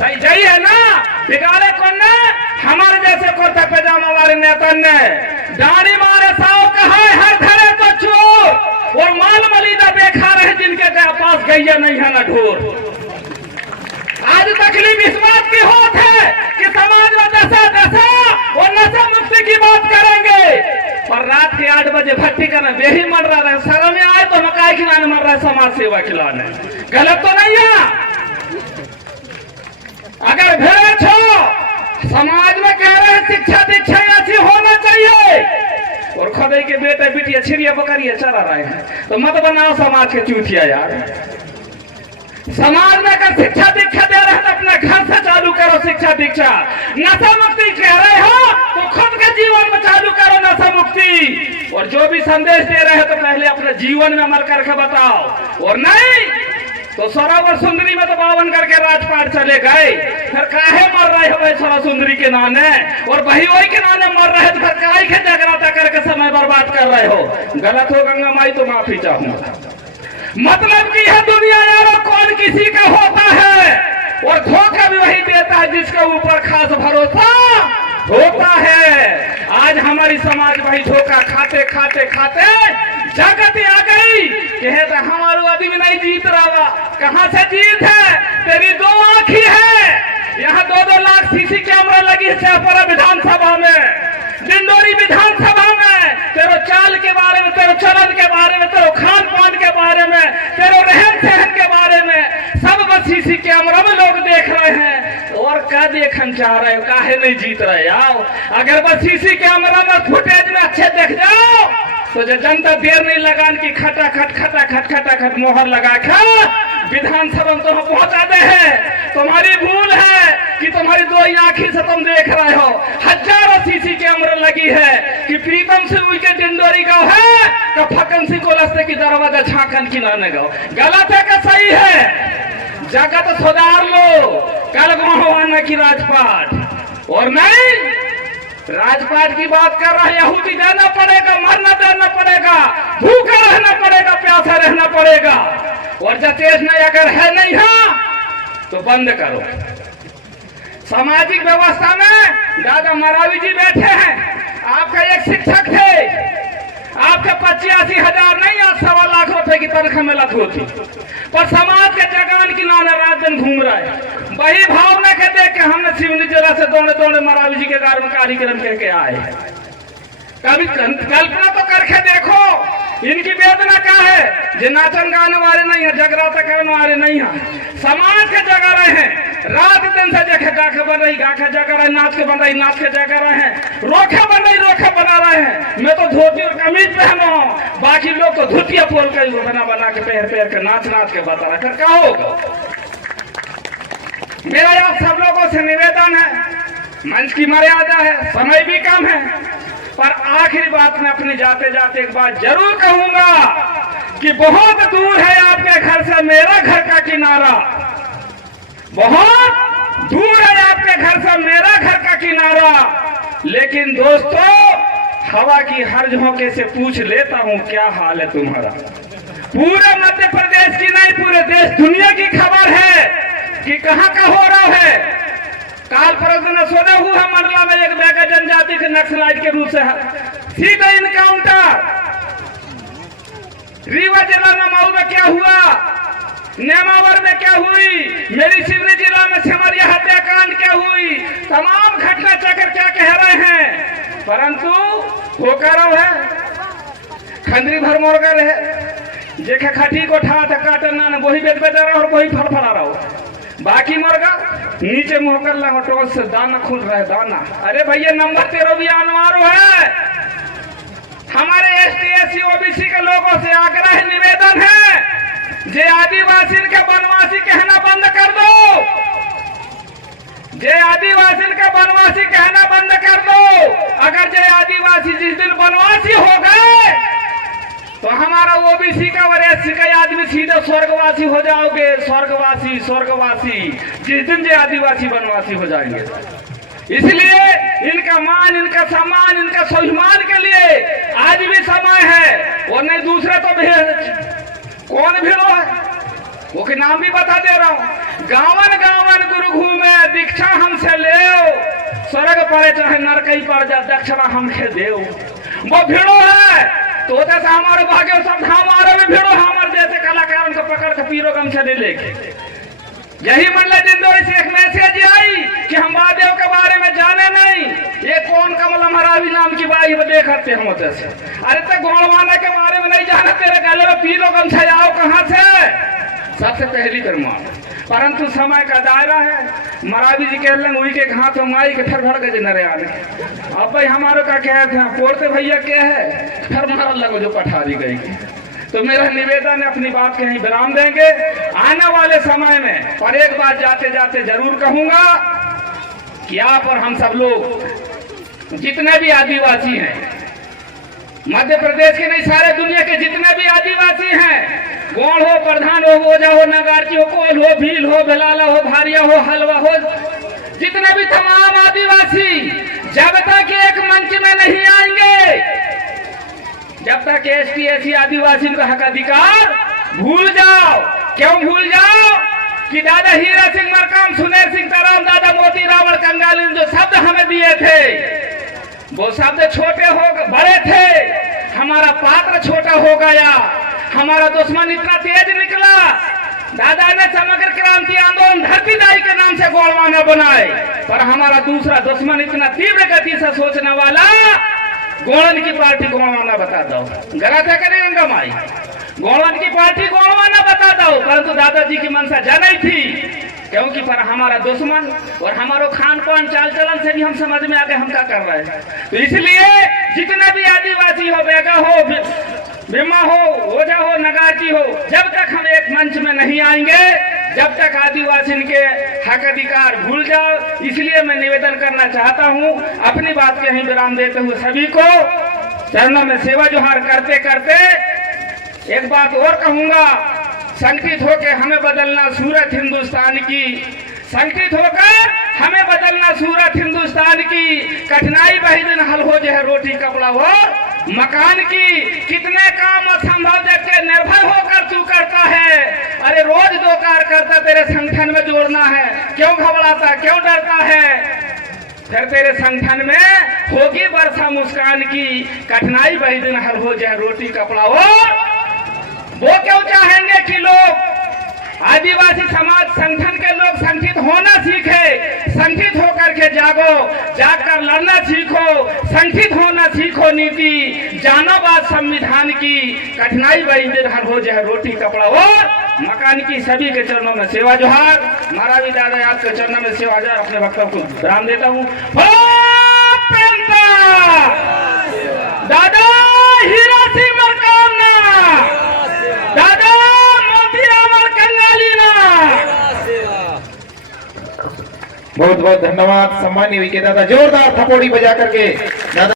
सही जही है ना, बिगाड़े कौन ने? हमारे जैसे कुर्ता पैजामा वाले नेता ने। दाढ़ी मारे साव कहा हर धरे तो चोर, और माल मलीदा देखा रहे जिनके पास गैया नहीं है ना ढोर। आज तकलीफ इस बात की होत है कि समाज में दशा दशा और नशा मुक्ति की बात करेंगे, पर रात के 8 बजे भट्टी करना बेही मर रहा है। शर्म में आए तो मकाई खिलाने मर रहा है, समाज सेवा खिलाने। गलत तो नहीं है? अगर भेड़ छो समाज में कह रहे हैं शिक्षा दीक्षा ऐसी होना चाहिए, और खुदे के बेटे बेटिया छिड़िया बकरिया चला रहे हैं, तो मत बनाओ समाज के चूतिया यार। समाज में अगर शिक्षा दीक्षा दे रहे हैं तो अपने घर से चालू करो शिक्षा दीक्षा। नशा मुक्ति कह रहे हो तो खुद के जीवन में चालू करो नशा मुक्ति, और जो भी संदेश दे रहे हो तो पहले अपने जीवन में अमल करके बताओ, और नहीं तो सरोवर सुंदरी में तो बावन करके राजपाट चले गए, फिर काहे मर रहे हो सरोवर सुंदरी के नाने, और वही वही के नाने मर रहे तो फिर काहे के जागराता करके समय बर्बाद कर रहे हो। गलत हो गंगा माई तो माफी चाहूंगा। मतलब की है दुनिया यारो कौन किसी का होता है, और धोखा भी वही देता है जिसके ऊपर खास भरोसा होता है। आज हमारी समाज वही धोखा खाते खाते खाते जगत आ गई कि हमारा आदमी नहीं जीत रहा। कहाँ से जीत है? तेरी 2 आँख ही है। यहाँ 2-2 लाख सीसी कैमरा लगी है शाहपुरा विधानसभा में, डिंडोरी विधानसभा में। तेरे चाल के बारे में, तेरे चलन के बारे में, तेरे खान पान के बारे में, तेरे रहन सहन के बारे में सब बस सीसी कैमरा में लोग देख रहे हैं। और क्या देखना चाह रहे हो? काहे नहीं जीत रहे? आओ, अगर बस सीसी कैमरा में फुटेज में अच्छे देख जाओ तो जो जनता देर नहीं लगान की खटाखट मोहर लगा कर विधानसभा में तुम्हें पहुंचा दे है। तुम्हारी भूल है कि तुम्हारी 2 आंखें से तुम देख रहे हो। हजारों सीसी कैमरा लगी है कि प्रीतम सिंह के डिंडोरी गाँव है तो फकन सिंह को रस्ते की दरवाजा झांकन की नाने गाँव। गलत है का सही है? जगत सुधार लो। कल आना की राजपाट, और नहीं राजपाट की बात कर रहा है। यहूदी देना पड़ेगा, मरना देना पड़ेगा, भूखा रहना पड़ेगा, प्यासा रहना पड़ेगा, और जतेश नहीं अगर है नहीं है तो बंद करो। सामाजिक व्यवस्था में दादा मरावी जी बैठे हैं, आपका एक शिक्षक थे, आपके 85,000 नहीं, आज 1.25 लाख रुपए की तनख्वाह मिलत होती, पर समाज के जगान की नाना रात दिन घूम रहा है। वही भावना के देख के हमने सिवनी जिला से दौड़े दौड़े मरावी जी के घर में कार्यक्रम करके आए। कभी कल्पना तो करके देखो इनकी वेदना क्या है। जो नाचन गाने वाले नहीं है, जगराता करने वाले नहीं है, समाज के जगह रहे हैं। रात दिन से जगह गा के बन रही, गा के जगह रहे, नाच के बन रही, नाच के जगह रहे हैं, रोखे बन रही, रोखे बना रहे हैं। मैं तो धोती और कमीज पहना हूँ, बाकी लोग तो धोतिया पोल कर बना के पैर के नाच के बता रहा। फिर क्या होगा? मेरा आप सब लोगों से निवेदन है, मंच की मर्यादा है, समय भी कम है, पर आखिरी बात में अपनी जाते जाते एक बात जरूर कहूंगा कि बहुत दूर है आपके घर से मेरा घर का किनारा, बहुत दूर है आपके घर से मेरा घर का किनारा। लेकिन दोस्तों, हवा की हर झोंके से पूछ लेता हूं क्या हाल है तुम्हारा। पूरे मध्य प्रदेश की नहीं, पूरे देश दुनिया की खबर है कि कहां का हो रहा है। काल परसों सुना हुआ मंडला में एक बैगा जनजाति के नक्सलाइट के रूप से सीधा इनकाउंटर। रीवा जिला में मऊ में क्या हुआ, नेमावर में क्या हुई, मेरी सिवनी जिला में सिमरिया हत्याकांड क्या हुई, तमाम घटना चक्र क्या कह रहे हैं, परंतु होकर है खंडरी भर मोरगर है जेखे खटी को ठा काटना न वही बेच बेचा रहा और वही फड़फड़ा रहा हो। बाकी मुर्गा नीचे मोहकर लहटोल से दाना खुल रहा है दाना। अरे भैया नंबर 13 भी आनवारो है। हमारे ST SC OBC के लोगों से आग्रह निवेदन है, जे आदिवासी के वनवासी कहना बंद कर दो, जे आदिवासी का वनवासी कहना बंद कर दो। अगर जे आदिवासी जिस दिन वनवासी हो गए तो हमारा OBC का और SC का आदमी सीधे स्वर्गवासी हो जाओगे। स्वर्गवासी स्वर्गवासी जिस दिन जे आदिवासी वनवासी हो जाएंगे। इसलिए इनका मान, इनका सम्मान, इनका स्वाभिमान के लिए आज भी समय है। और नहीं दूसरे तो भी कौन भिड़ो है वो के नाम भी बता दे रहा हूँ। गावन गावन गुरु घूमे दीक्षा हमसे ले स्वर्ग पड़े चाहे नरकई पड़ जा दक्षिणा हमके देव। वो भिड़ो है तो जैसे हमारे भाग्य सब हमारे में भिड़ो, हमारे जैसे कलाकार को पकड़ के पीरो गमछा नहीं लेके। यही मतलब जिंदगी से एक मैसेज आई कि हम महादेव के बारे में जाने नहीं, ये कौन कमला महारावी नाम की बाई वो देखते हम होते से। अरे तो गौड़वाना के बारे में नहीं जाना, तेरे गले में पीरो गमछा आओ कहाँ से, सबसे पहली प्रमाण। परंतु समय का दायरा है, महारावी जी कह लेंगे वही के हाथ में आई के फिर भड़ गए नरे आने। अब भाई हमारे का क्या था पोड़ते भैया क्या है फिर मारा लगो जो पठारी गई। तो मेरा निवेदन है, अपनी बात के यहीं विराम देंगे आने वाले समय में। पर एक बात जाते जाते जरूर कहूंगा कि यहाँ पर हम सब लोग जितने भी आदिवासी हैं, मध्य प्रदेश के नहीं सारे दुनिया के जितने भी आदिवासी हैं, गौड़ हो, प्रधान हो, ओझा हो, नगारची हो, कोल हो, भील हो, बेलाला हो, भारिया हो, हलवा हो, जितने भी तमाम आदिवासी जब तक एक मंच में नहीं आएंगे, जब तक एसटी एसी आदिवासी का हक अधिकार भूल जाओ। क्यों भूल जाओ कि दादा हीरा सिंह मरकाम, सुनेर सिंह तराम, दादा मोती रावण कंगाली जो शब्द हमें दिए थे वो शब्द छोटे हो बड़े थे, हमारा पात्र छोटा हो गया, हमारा दुश्मन इतना तेज निकला। दादा ने समग्र क्रांति आंदोलन धरती दाई के नाम से गौड़वाना बनाए, पर हमारा दूसरा दुश्मन इतना तीव्र गति से सोचने वाला गोड़न की पार्टी गौड़वाना बता दो। गलत है करें गंगामाई, गौड़वन की पार्टी गौड़वाना बता दो, परंतु दादाजी की मंशा जानी थी। क्योंकि पर हमारा दुश्मन और हमारो खान पान चाल चलन से भी हम समझ में आ गए हम क्या कर रहे हैं। तो इसलिए जितने भी आदिवासी हो, बेगा हो, भीमा हो, ओझा हो, नगारची हो, जब तक हम एक मंच में नहीं आएंगे, जब तक आदिवासी के हक अधिकार भूल जाओ। इसलिए मैं निवेदन करना चाहता हूं, अपनी बात के यहीं विराम देते हुए सभी को चरणों में सेवा जोहार करते करते एक बात और कहूंगा, संगठित होकर हमें बदलना सूरत हिंदुस्तान की, संगठित होकर हमें बदलना सूरत हिंदुस्तान की। कठिनाई वही दिन हल हो जो है रोटी कपड़ा हो मकान की। कितने काम असंभव जबकि निर्भय होकर तू करता है। अरे रोज दो कार्यकर्ता तेरे संगठन में जोड़ना है, क्यों घबराता, क्यों डरता है? फिर तेरे संगठन में होगी वर्षा मुस्कान की। कठिनाई वही दिन हल हो जाए रोटी कपड़ा हो। वो क्यों चाहेंगे कि लोग आदिवासी समाज संगठन के लोग संगठित होना सीखे, संगठित होकर के जागो, जाकर लड़ना सीखो, संगठित होना सीखो, नीति जानो बात संविधान की। कठिनाई वही दिन हल हो जाए रोटी कपड़ा हो मकान की। सभी के चरणों में सेवा जोहार। महाराज दादा आपके चरणों में सेवा जोहार। अपने वक्तव्य को विराम देता हूँ। दादा हीरा सिंह मरकाम ना, दादा मोती रावण कंगाली ना। बहुत बहुत धन्यवाद। सम्मानीय विके दादा जोरदार थपोड़ी बजा करके दादा